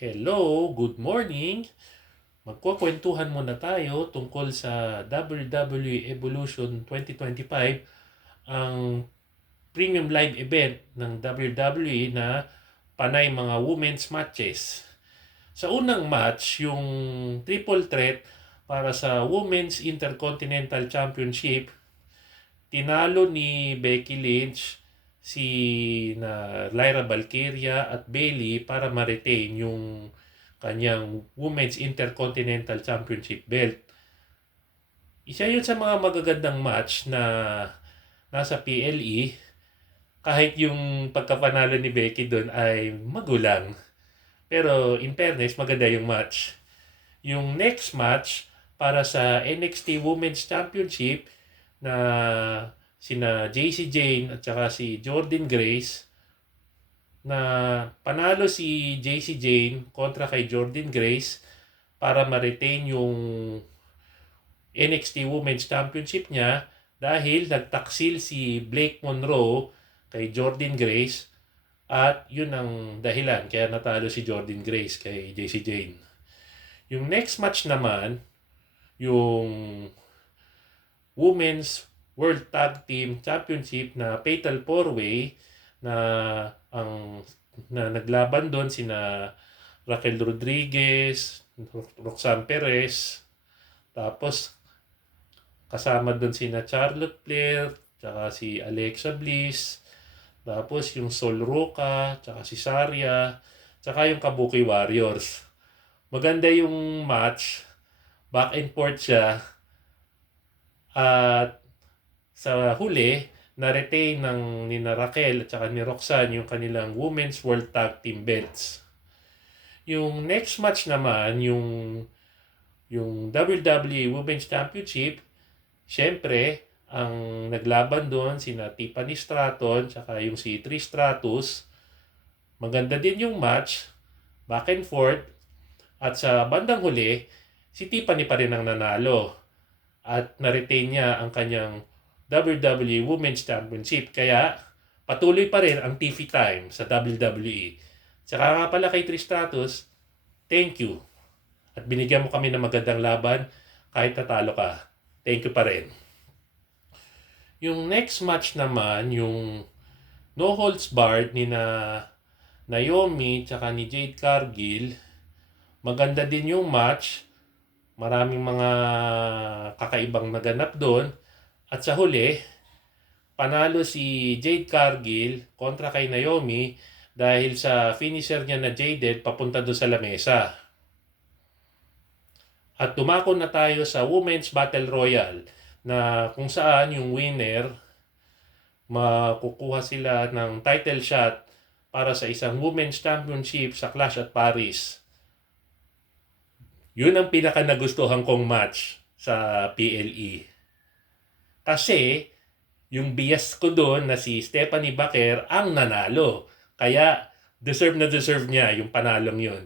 Hello, good morning. Magkukwentuhan muna tayo tungkol sa WWE Evolution 2025, ang premium live event ng WWE na panay mga women's matches. Sa unang match, yung triple threat para sa Women's Intercontinental Championship, tinalo ni Becky Lynch si na Lyra Valkyria at Bailey para ma-retain yung kanyang Women's Intercontinental Championship belt. Isa yun sa mga magagandang match na nasa PLE kahit yung pagkapanalo ni Becky doon ay magulang. Pero in fairness, maganda yung match. Yung next match para sa NXT Women's Championship na sina JC Jane at saka si Jordan Grace na panalo si JC Jane kontra kay Jordan Grace para ma-retain yung NXT Women's Championship niya dahil nagtaksil si Blake Monroe kay Jordan Grace at yun ang dahilan kaya natalo si Jordan Grace kay JC Jane. Yung next match naman, yung Women's World Tag Team Championship na Fatal 4-Way na ang na naglaban doon sina Raquel Rodriguez, Roxanne Perez, tapos kasama doon sina Charlotte Flair, tsaka si Alexa Bliss, tapos yung Sol Roca, tsaka si Saria, tsaka yung Kabuki Warriors. Maganda yung match, back and forth siya, at sa huli, na-retain ng ni Raquel at saka ni Roxanne yung kanilang Women's World Tag Team belts. Yung next match naman, yung yung WWE Women's Championship, syempre, ang naglaban doon sina Tiffany Stratton saka yung si Trish Stratus. Maganda din yung match, back and forth. At sa bandang huli, si Tiffany pa rin ang nanalo. At na-retain niya ang kanyang WWE Women's Championship. Kaya patuloy pa rin ang TV time sa WWE. Tsaka nga pala kay Trish Stratus, thank you. At binigyan mo kami ng magandang laban kahit tatalo ka. Thank you pa rin. Yung next match naman, yung no holds barred ni na Naomi tsaka ni Jade Cargill. Maganda din yung match. Maraming mga kakaibang naganap doon. At sa huli, panalo si Jade Cargill kontra kay Naomi dahil sa finisher niya na Jaded papunta doon sa lamesa. At tumako na tayo sa Women's Battle Royale na kung saan yung winner makukuha sila ng title shot para sa isang Women's Championship sa Clash at Paris. Yun ang pinaka nagustuhan kong match sa PLE. Kasi, yung bias ko doon na si Stephanie Baker ang nanalo. Kaya, deserve na deserve niya yung panalong yun.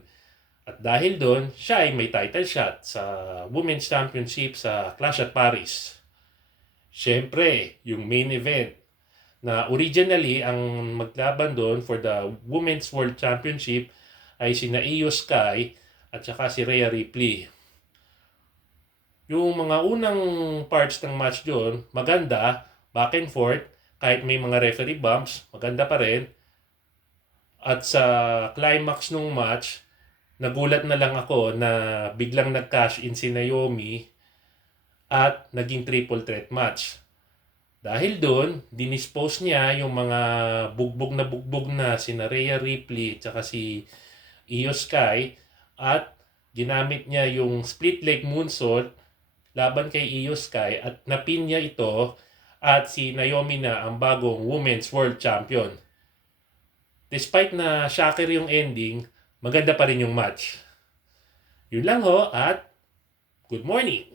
At dahil doon, siya ay may title shot sa Women's Championship sa Clash at Paris. Siyempre, yung main event na originally ang maglaban doon for the Women's World Championship ay si Io Sky at saka si Rhea Ripley. Yung mga unang parts ng match doon, maganda, back and forth, kahit may mga referee bumps, maganda pa rin. At sa climax ng match, nagulat na lang ako na biglang nag-cash in si Naomi at naging triple threat match. Dahil doon, dinispose niya yung mga bugbog na bugbog na si Rhea Ripley at saka si Io Sky at ginamit niya yung split leg moonsault laban kay Io Sky at napin niya ito at si Naomi na ang bagong Women's World Champion. Despite na shocker yung ending, maganda pa rin yung match. Yun lang ho at good morning!